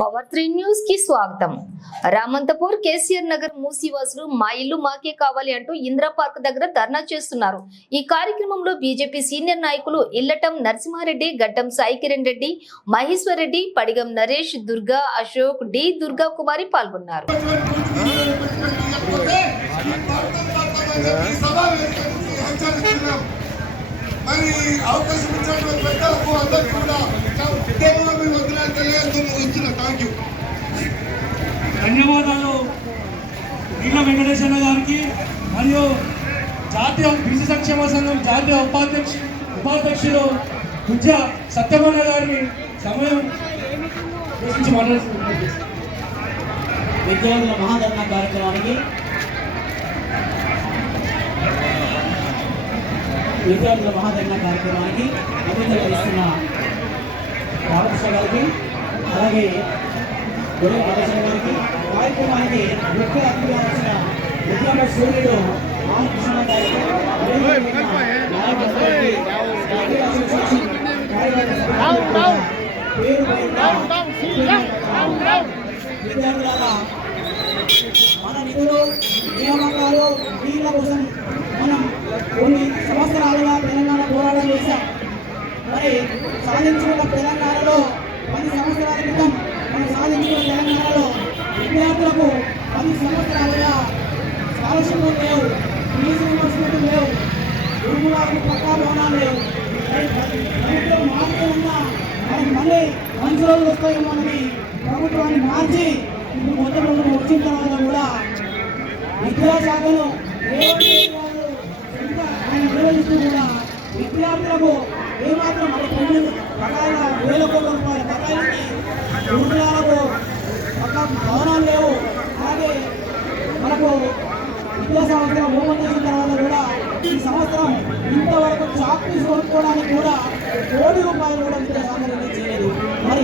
Power three న్యూస్కి స్వాగతం. రామంతపూర్ కేసీఆర్ నగర్ మూసివాసులు మా ఇల్లు మాకే కావాలి అంటూ ఇందిరా పార్క్ దగ్గర ధర్నా చేస్తున్నారు. ఈ కార్యక్రమంలో బీజేపీ సీనియర్ నాయకులు ఇల్లటం నరసింహారెడ్డి గడ్డం సాయికిరణ్ రెడ్డి మహేశ్వర్ రెడ్డి పడిగం నరేష్ దుర్గా అశోక్ డి దుర్గా కుమారి పాల్గొన్నారు. మరి అవకాశం ఇచ్చినటువంటి పెద్దలకు అందరికీ కూడా ఉద్యోగంలో మేము వదిలేదు తెలియదు. థ్యాంక్ యూ ధన్యవాదాలు. నీళ్ళ వెంకటేశ్వర గారికి మరియు జాతీయ బీసీ సంక్షేమ సంఘం జాతీయ ఉపాధ్యక్ష ఉపాధ్యక్షులు గుజ్జ సత్యమన్న గారిని సమయం గురించి మాట్లాడుతున్నారు విద్యార్థుల మహాధరణ కార్యక్రమానికి విద్యార్థుల మహాధరణ కార్యక్రమానికి అభివృద్ధి ఇస్తున్న రామకృష్ణ గారికి అలాగే గొడవ బాలచంద్ర గారికి కార్యక్రమానికి ముఖ్య అతిథిగా వచ్చిన విద్యార్థి సూర్యుడు రామకృష్ణ గారికి విద్యార్థులారా మన నిధులు నియామకాలు నీళ్ళ కోసం మనం కొన్ని సంవత్సరాలుగా తెలంగాణ పోరాటం చేశాం మరి సాధించుకున్న తెలంగాణలో పది సంవత్సరాల క్రితం మనం సాధించుకున్న తెలంగాణలో విద్యార్థులకు పది సంవత్సరాలుగా స్కాలర్షిప్లు లేవు ఫీజు రిమర్స్మెంట్ లేవు గురుకులాలకు పక్కా భవనాలు లేవు. ప్రభుత్వం మారుతూ ఉన్నా మనకి మళ్ళీ మంచి రోజులు వస్తాయేమో అని ప్రభుత్వాన్ని మార్చి ఇప్పుడు మొత్తం రోజులు వచ్చిన తర్వాత కూడా విద్యాశాఖను ఆయన నిర్వహిస్తూ కూడా విద్యార్థులకు ఏమాత్రం మన పెళ్ళి బకాయిల వేల కోట్ల రూపాయల బకాయిలకి గురుకులాలకు ఒక భవనాలు లేవు. అలాగే మనకు విద్యా సంవత్సరం ఓపెన్ చేసిన తర్వాత కూడా ఈ సంవత్సరం ఇంతవరకు చాక్ పీస్ కొనుక్కోవడానికి కూడా కోటి రూపాయలు కూడా